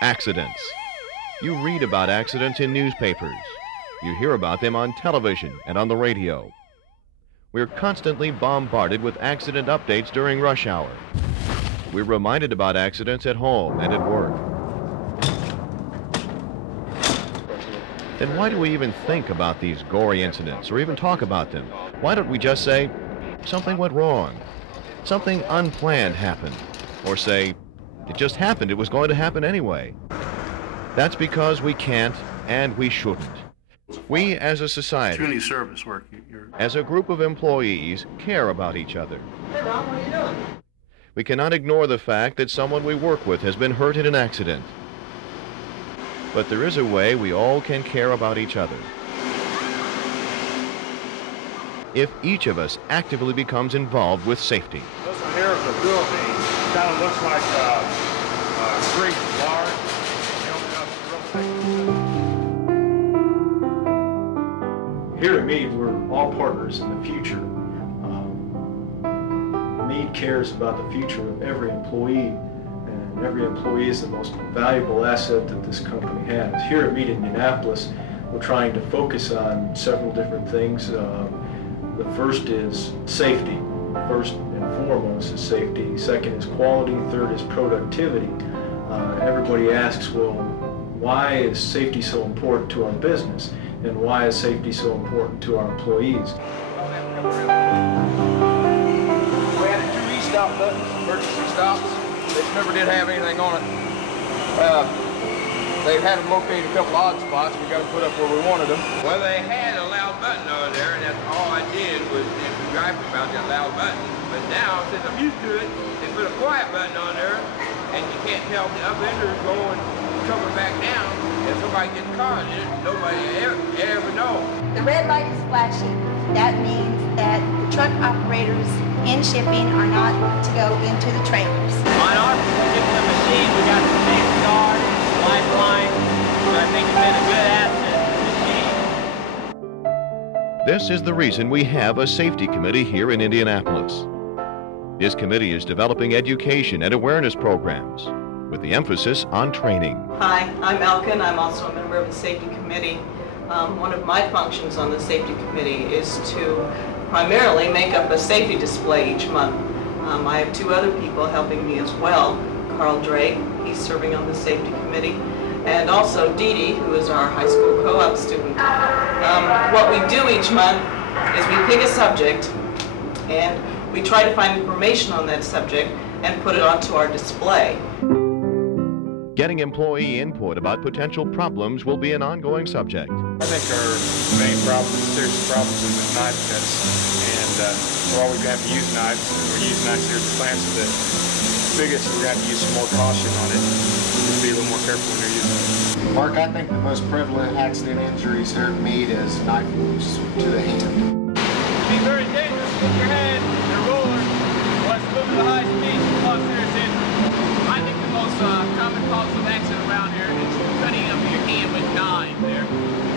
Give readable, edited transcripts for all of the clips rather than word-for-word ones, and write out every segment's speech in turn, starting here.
Accidents. You read about accidents in newspapers. You hear about them on television and on the radio. We're constantly bombarded with accident updates during rush hour. We're reminded about accidents at home and at work. Then why do we even think about these gory incidents or even talk about them? Why don't we just say, something went wrong, something unplanned happened, or say, it just happened, it was going to happen anyway? That's because we can't and we shouldn't. We as a society, community service work, as a group of employees, care about each other. Hey Ron, what are you doing? We cannot ignore the fact that someone we work with has been hurt in an accident. But there is a way we all can care about each other. If each of us actively becomes involved with safety. This one here is a building. Kind of looks like a Greek large. Here at Mead, we're all partners in the future. Mead cares about the future of every employee, and every employee is the most valuable asset that this company has. Here at Mead Indianapolis, we're trying to focus on several different things. The first is safety. First and foremost is safety. Second is quality. Third is productivity. Everybody asks, well, why is safety so important to our business? And why is safety so important to our employees? We added 2 e-stop buttons, emergency stops. They never did have anything on it. They've had them located a couple odd spots. We got them put up where we wanted them. Well, they had a loud button over there, and that's all I did was gripe about that loud button. But now, since I'm used to it, they put a quiet button on there, and you can't tell if the upenders going coming back down. If somebody gets caught in it, nobody ever knows. The red light is flashing. That means that the truck operators in shipping are not to go into the trailers. On our particular machine, we got the safety guard, lifeline, which I think has been a good asset to the machine. This is the reason we have a safety committee here in Indianapolis. This committee is developing education and awareness programs with the emphasis on training. Hi, I'm Elkin. I'm also a member of the safety committee. One of my functions on the safety committee is to primarily make up a safety display each month. I have 2 other people helping me as well. Carl Drake, he's serving on the safety committee, and also Dee Dee, who is our high school co-op student. What we do each month is we pick a subject and we try to find information on that subject and put it onto our display. Getting employee input about potential problems will be an ongoing subject. I think our main problem, serious problems, is with knife cuts. And we're always going to have to use knives. We're using knives here at the plant, so the biggest, we're going to have to use some more caution on it. Just be a little more careful when you're using it. Mark, I think the most prevalent accident injuries here at Mead is knife wounds to the hand. Be very dangerous with your hand and a roller or moving at high speed to cause serious injury. I think the most common cause of accident around here is cutting up your hand with knives there.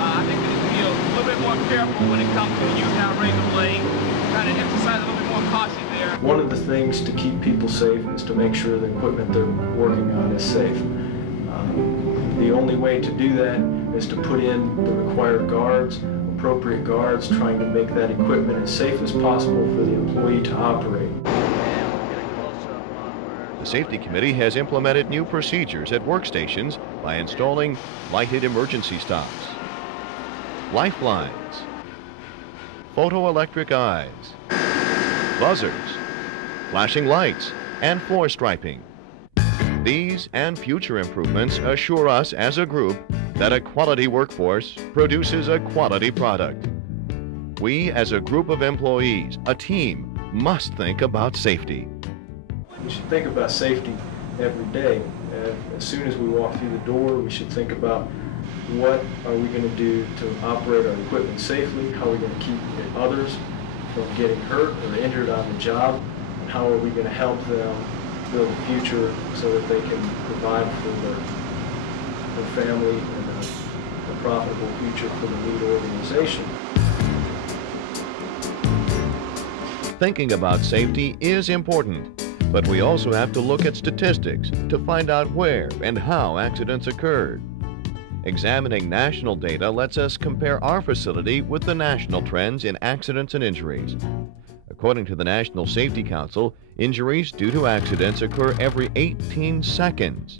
I think we need to be a little bit more careful when it comes to using our razor blade. Trying to exercise a little bit more caution there. One of the things to keep people safe is to make sure the equipment they're working on is safe. The only way to do that is to put in the required guards, appropriate guards, trying to make that equipment as safe as possible for the employee to operate. The Safety Committee has implemented new procedures at workstations by installing lighted emergency stops, lifelines, photoelectric eyes, buzzers, flashing lights, and floor striping. These and future improvements assure us as a group that a quality workforce produces a quality product. We as a group of employees, a team, must think about safety. We should think about safety every day. As soon as we walk through the door, we should think about what are we going to do to operate our equipment safely, how are we going to keep others from getting hurt or injured on the job, and how are we going to help them build a future so that they can provide for their family and a profitable future for the Mead organization. Thinking about safety is important, But we also have to look at statistics to find out where and how accidents occurred. Examining national data lets us compare our facility with the national trends in accidents and injuries. According to the National Safety Council, injuries due to accidents occur every 18 seconds.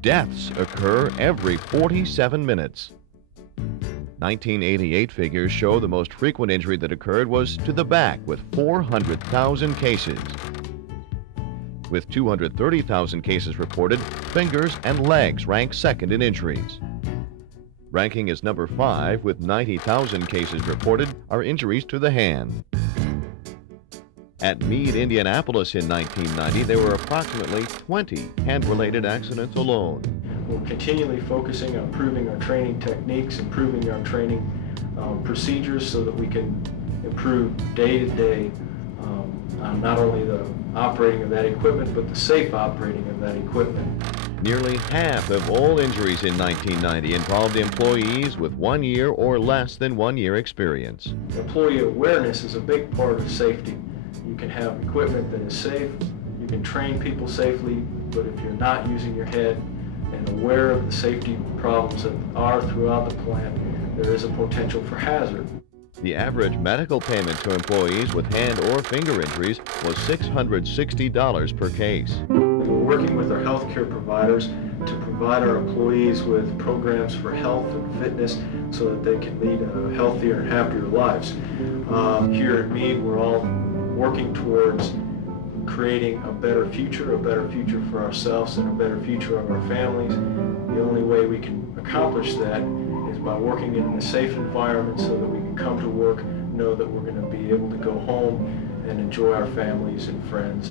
Deaths occur every 47 minutes. 1988 figures show the most frequent injury that occurred was to the back with 400,000 cases. With 230,000 cases reported, fingers and legs rank second in injuries. Ranking as number 5 with 90,000 cases reported are injuries to the hand. At Mead, Indianapolis in 1990, there were approximately 20 hand-related accidents alone. We're continually focusing on improving our training techniques, improving our training procedures so that we can improve day-to-day not only the operating of that equipment, but the safe operating of that equipment. Nearly half of all injuries in 1990 involved employees with 1 year or less than 1 year experience. Employee awareness is a big part of safety. You can have equipment that is safe, you can train people safely, but if you're not using your head and aware of the safety problems that are throughout the plant, there is a potential for hazard. The average medical payment to employees with hand or finger injuries was $660 per case. We're working with our healthcare providers to provide our employees with programs for health and fitness so that they can lead healthier and happier lives. Here at Mead, we're all working towards creating a better future for ourselves and a better future of our families. The only way we can accomplish that is by working in a safe environment so that we can come to work, know that we're going to be able to go home and enjoy our families and friends.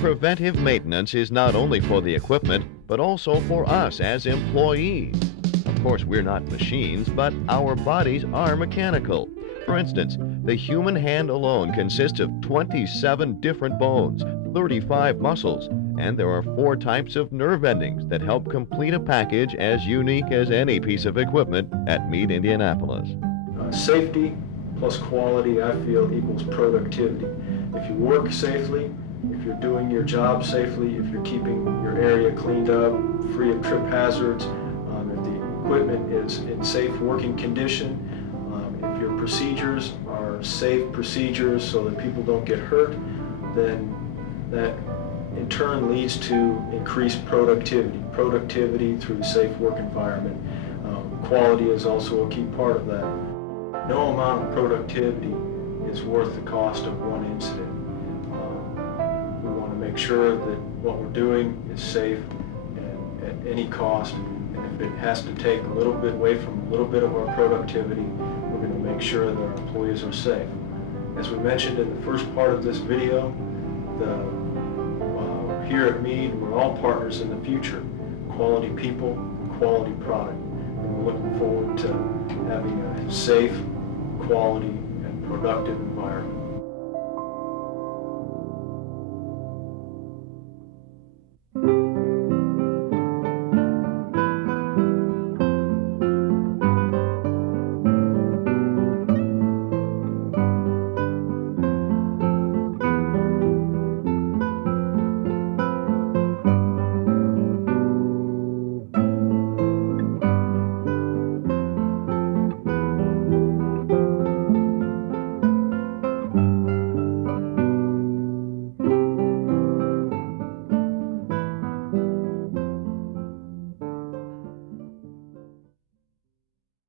Preventive maintenance is not only for the equipment, but also for us as employees. Of course, we're not machines, but our bodies are mechanical. For instance, the human hand alone consists of 27 different bones, 35 muscles, and there are 4 types of nerve endings that help complete a package as unique as any piece of equipment at Mead, Indianapolis. Safety plus quality, I feel, equals productivity. If you work safely, if you're doing your job safely, if you're keeping your area cleaned up, free of trip hazards, if the equipment is in safe working condition, if your procedures are safe procedures so that people don't get hurt, then that in turn leads to increased productivity through a safe work environment. Quality is also a key part of that. No amount of productivity is worth the cost of one incident. We want to make sure that what we're doing is safe and at any cost, and if it has to take a little bit away from a little bit of our productivity, we're going to make sure that our employees are safe. As we mentioned in the first part of this video, here at Mead, we're all partners in the future. Quality people, quality product. And we're looking forward to having a safe, quality, and productive environment.